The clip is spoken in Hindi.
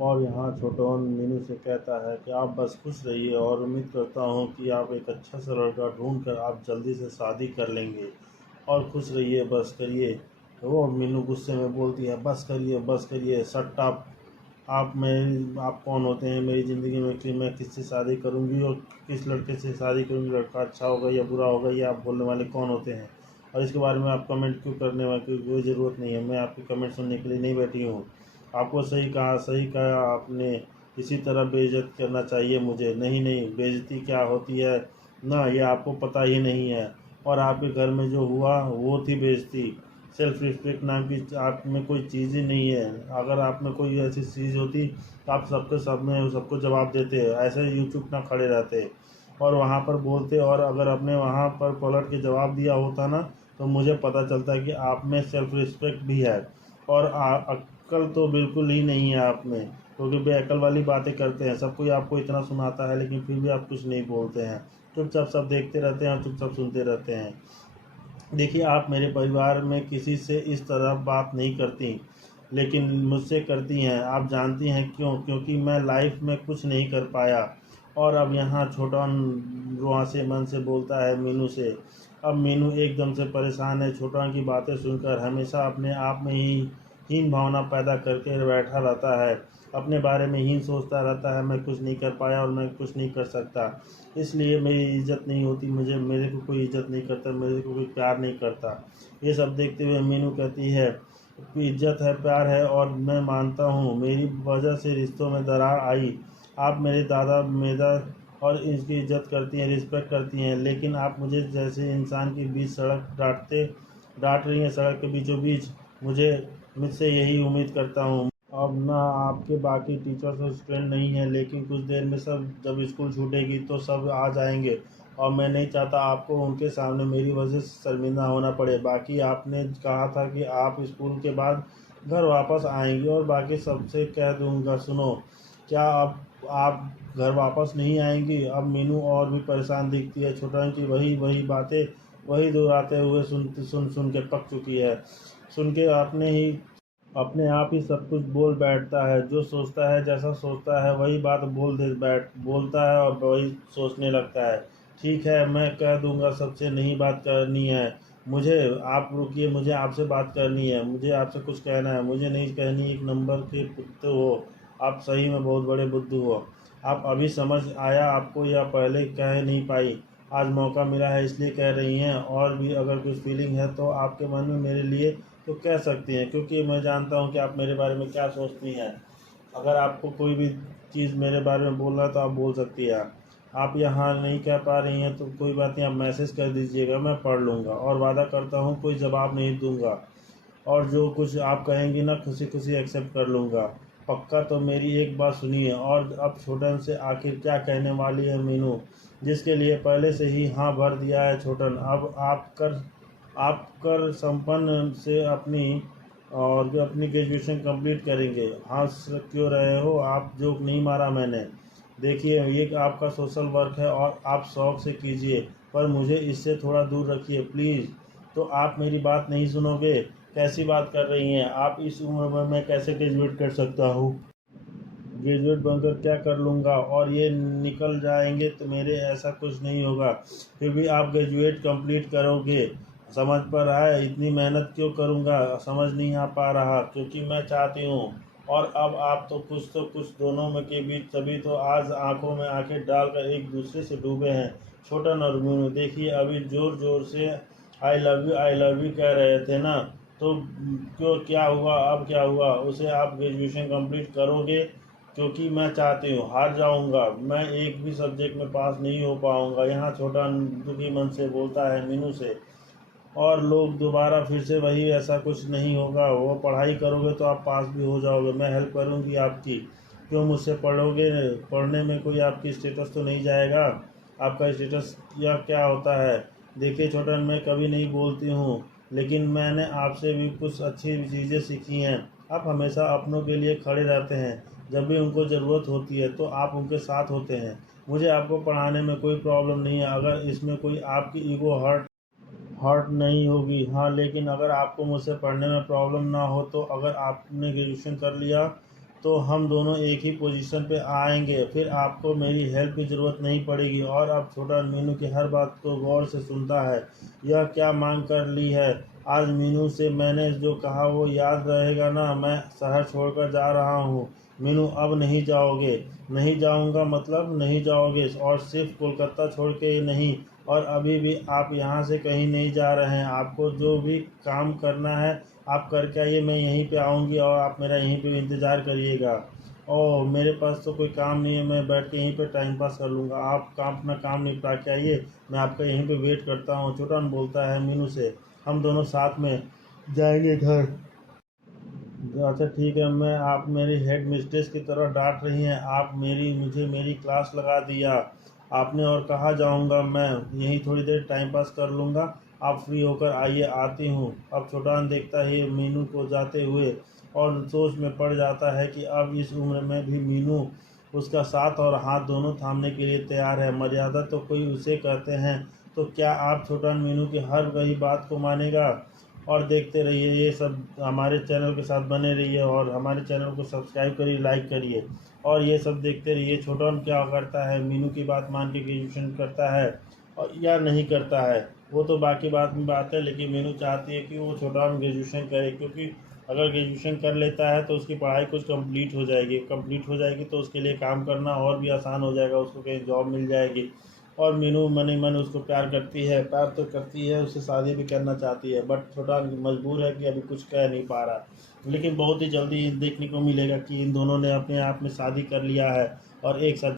और यहाँ छोटन मीनू से कहता है कि आप बस खुश रहिए और उम्मीद करता हूँ कि आप एक अच्छा सा लड़का ढूंढ कर आप जल्दी से शादी कर लेंगे और खुश रहिए, बस करिए। तो वो मीनू गुस्से में बोलती है, बस करिए शट अप। आप कौन होते हैं मेरी ज़िंदगी में कि मैं किससे शादी करूंगी और किस लड़के से शादी करूंगी, लड़का अच्छा होगा या बुरा होगा, ये आप बोलने वाले कौन होते हैं? और इसके बारे में आप कमेंट क्यों करने वाले, कोई ज़रूरत नहीं है, मैं आपकी कमेंट सुनने के लिए नहीं बैठी हूँ। आपको सही कहा आपने, इसी तरह बेइज्जत करना चाहिए मुझे। नहीं नहीं, बेइज्जती क्या होती है ना, ये आपको पता ही नहीं है। और आपके घर में जो हुआ वो थी बेइज्जती। सेल्फ रिस्पेक्ट नाम की आप में कोई चीज़ ही नहीं है। अगर आप में कोई ऐसी चीज़ होती तो आप सबको जवाब देते, ऐसे यूँ चुप ना खड़े रहते और वहाँ पर बोलते। और अगर आपने वहाँ पर पलट के जवाब दिया होता ना, तो मुझे पता चलता कि आप में सेल्फ रिस्पेक्ट भी है। और अक्ल तो बिल्कुल ही नहीं है आप में, क्योंकि बेअक्ल वाली बातें करते हैं। सब कोई आपको इतना सुनाता है लेकिन फिर भी आप कुछ नहीं बोलते हैं, चुपचाप सब देखते रहते हैं और चुपचाप सुनते रहते हैं। देखिए, आप मेरे परिवार में किसी से इस तरह बात नहीं करती, लेकिन मुझसे करती हैं। आप जानती हैं क्यों? क्योंकि मैं लाइफ में कुछ नहीं कर पाया। और अब यहाँ छोटा रुआ से मन से बोलता है मीनू से। अब मीनू एकदम से परेशान है। छोटा की बातें सुनकर हमेशा अपने आप में ही हीन भावना पैदा करके बैठा रहता है, अपने बारे में हीन सोचता रहता है, मैं कुछ नहीं कर पाया और मैं कुछ नहीं कर सकता, इसलिए मेरी इज्जत नहीं होती, मेरे को कोई इज्जत नहीं करता, मेरे को कोई प्यार नहीं करता। ये सब देखते हुए मीनू कहती है कि इज्जत है, प्यार है, और मैं मानता हूँ मेरी वजह से रिश्तों में दरार आई। आप मेरे दादा मेरा और इसकी इज्जत करती हैं, रिस्पेक्ट करती हैं, लेकिन आप मुझे जैसे इंसान के बीच सड़क डांट रही हैं, सड़क के बीचों बीच। मुझसे यही उम्मीद करता हूँ। अब ना आपके बाकी टीचर्स और स्टूडेंट नहीं हैं, लेकिन कुछ देर में सब जब स्कूल छूटेगी तो सब आ जाएंगे और मैं नहीं चाहता आपको उनके सामने मेरी वजह से शर्मिंदा होना पड़े। बाकी आपने कहा था कि आप स्कूल के बाद घर वापस आएंगे और बाकी सबसे कह दूंगा। सुनो, क्या अब आप घर वापस नहीं आएंगी? अब मीनू और भी परेशान दिखती है। छोटा की वही वही बातें वही दोहराते हुए सुन सुन के पक चुकी है। सुन के अपने आप ही सब कुछ बोल बैठता है। जो सोचता है, जैसा सोचता है वही बात बोलता है और वही सोचने लगता है। ठीक है, मैं कह दूंगा सबसे, नहीं बात करनी है मुझे। आप रुकिए, मुझे आपसे बात करनी है, मुझे आपसे कुछ कहना है। मुझे नहीं कहनी, एक नंबर के कुत्ते हो आप, सही में बहुत बड़े बुद्धू हो आप। अभी समझ आया आपको या पहले कह नहीं पाई? आज मौका मिला है इसलिए कह रही हैं। और भी अगर कुछ फीलिंग है तो आपके मन में मेरे लिए तो कह सकती हैं, क्योंकि मैं जानता हूँ कि आप मेरे बारे में क्या सोचती हैं। अगर आपको कोई भी चीज़ मेरे बारे में बोलना है तो आप बोल सकती हैं। आप यहाँ नहीं कह पा रही हैं तो कोई बात नहीं, आप मैसेज कर दीजिएगा, मैं पढ़ लूँगा और वादा करता हूँ कोई जवाब नहीं दूँगा। और जो कुछ आप कहेंगी ना, खुशी खुशी एक्सेप्ट कर लूँगा, पक्का। तो मेरी एक बात सुनिए। और अब छोटन से आखिर क्या कहने वाली है मीनू, जिसके लिए पहले से ही हाँ भर दिया है छोटन। अब आप कर संपन्न से अपनी ग्रेजुएशन कंप्लीट करेंगे। हंस क्यों रहे हो आप? जोक नहीं मारा मैंने। देखिए, ये आपका सोशल वर्क है और आप शौक से कीजिए, पर मुझे इससे थोड़ा दूर रखिए प्लीज़। तो आप मेरी बात नहीं सुनोगे? कैसी बात कर रही हैं आप? इस उम्र में मैं कैसे ग्रेजुएट कर सकता हूँ? ग्रेजुएट बनकर क्या कर लूँगा? और ये निकल जाएंगे तो मेरे ऐसा कुछ नहीं होगा, फिर भी आप ग्रेजुएट कंप्लीट करोगे। समझ पर आए इतनी मेहनत क्यों करूँगा? समझ नहीं आ पा रहा, क्योंकि मैं चाहती हूँ। और अब आप तो कुछ दोनों में के बीच, तभी तो आज आंखों में आंखें डालकर एक दूसरे से डूबे हैं। छोटन और मीनू, देखिए अभी जोर जोर से आई लव यू कह रहे थे ना, तो क्यों, क्या हुआ? अब क्या हुआ? उसे आप ग्रेजुएशन कंप्लीट करोगे? क्योंकि मैं चाहती हूँ, हार जाऊँगा मैं, एक भी सब्जेक्ट में पास नहीं हो पाऊँगा। यहाँ छोटा दुखी मन से बोलता है मीनू से। और लोग दोबारा फिर से वही, ऐसा कुछ नहीं होगा। वो पढ़ाई करोगे तो आप पास भी हो जाओगे, मैं हेल्प करूँगी आपकी। क्यों मुझसे पढ़ोगे? पढ़ने में कोई आपकी स्टेटस तो नहीं जाएगा? आपका स्टेटस या क्या होता है? देखिए छोटन, मैं कभी नहीं बोलती हूँ, लेकिन मैंने आपसे भी कुछ अच्छी चीज़ें सीखी हैं। आप हमेशा अपनों के लिए खड़े रहते हैं, जब भी उनको ज़रूरत होती है तो आप उनके साथ होते हैं। मुझे आपको पढ़ाने में कोई प्रॉब्लम नहीं है, अगर इसमें कोई आपकी ईगो हर्ट नहीं होगी। हाँ, लेकिन अगर आपको मुझसे पढ़ने में प्रॉब्लम ना हो तो अगर आपने ग्रेजुएशन कर लिया तो हम दोनों एक ही पोजीशन पे आएंगे, फिर आपको मेरी हेल्प की ज़रूरत नहीं पड़ेगी। और अब छोटा मीनू की हर बात को गौर से सुनता है। यह क्या मांग कर ली है? आज मीनू से मैंने जो कहा वो याद रहेगा ना? मैं शहर छोड़कर जा रहा हूँ। मीनू, अब नहीं जाओगे? नहीं जाऊँगा मतलब नहीं जाओगे? और सिर्फ कोलकाता छोड़ के ही नहीं, और अभी भी आप यहाँ से कहीं नहीं जा रहे हैं। आपको जो भी काम करना है आप करके आइए, मैं यहीं पे आऊँगी और आप मेरा यहीं पे इंतज़ार करिएगा। ओह, मेरे पास तो कोई काम नहीं है, मैं बैठ के यहीं पे टाइम पास कर लूँगा। आप अपना काम निपटा के आइए, मैं आपका यहीं पे वेट करता हूँ। छोटा बोलता है मीनू से, हम दोनों साथ में जाएंगे घर। अच्छा ठीक है, मैं आप मेरी हेड मिस्ट्रेस की तरह डांट रही हैं। आप मुझे मेरी क्लास लगा दिया आपने, और कहाँ जाऊँगा मैं? यहीं थोड़ी देर टाइम पास कर लूँगा। आप फ्री होकर आइए, आती हूँ। अब छोटान देखता ही मीनू को जाते हुए और सोच में पड़ जाता है कि अब इस उम्र में भी मीनू उसका साथ और हाथ दोनों थामने के लिए तैयार है। मर्यादा तो कोई उसे कहते हैं। तो क्या आप छोटान मीनू की हर वही बात को मानेगा? और देखते रहिए, ये सब हमारे चैनल के साथ बने रहिए और हमारे चैनल को सब्सक्राइब करिए, लाइक करिए, और ये सब देखते रहिए। छोटा क्या करता है, मीनू की बात मान के ग्रेजुएशन करता है और या नहीं करता है, वो तो बाकी बात में बात है। लेकिन मीनू चाहती है कि वो छोटा ग्रेजुएशन करे, क्योंकि अगर ग्रेजुएशन कर लेता है तो उसकी पढ़ाई कुछ कंप्लीट हो जाएगी तो उसके लिए काम करना और भी आसान हो जाएगा, उसको कहीं जॉब मिल जाएगी। और मीनू मन ही मन उसको प्यार करती है, प्यार तो करती है, उससे शादी भी करना चाहती है, बट छोटा मजबूर है कि अभी कुछ कह नहीं पा रहा। लेकिन बहुत ही जल्दी देखने को मिलेगा कि इन दोनों ने अपने आप में शादी कर लिया है और एक साथ